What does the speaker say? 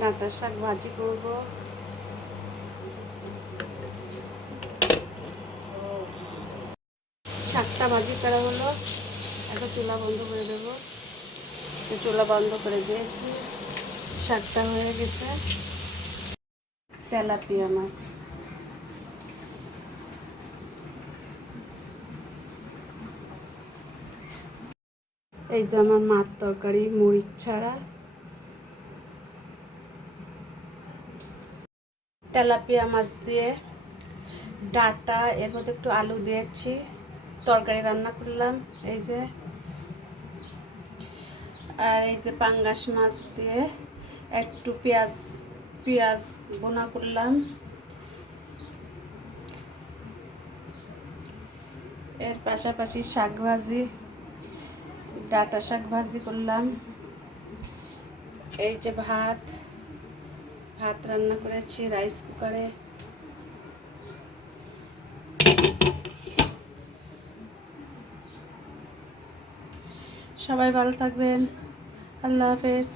ডাঁটার শাক ভাজি করব। শাকটা ভাজি করা হলো, এখন চুলা বন্ধ করে দেবো। চুলা বন্ধ করে দিয়েছি, শাকটা হয়ে গেছে। তেলাপিয়া মাছ, এই যে আমার মাছ তরকারি মরিচ ছাড়া। তেলাপিয়া মাছ দিয়ে ডাঁটা, এর মধ্যে একটু আলু দিয়েছি, তরকারি রান্না করলাম। এই যে, আর এই যে পাঙ্গাস মাছ দিয়ে একটু পেঁয়াজ পেঁয়াজ বোনা করলাম। এর পাশাপাশি শাক ভাজি, ডাঁটা শাক ভাজি করলাম। এই যে ভাত রান্না করেছি রাইস কুকারে। সবাই ভালো থাকবেন, আল্লাহ হাফেজ।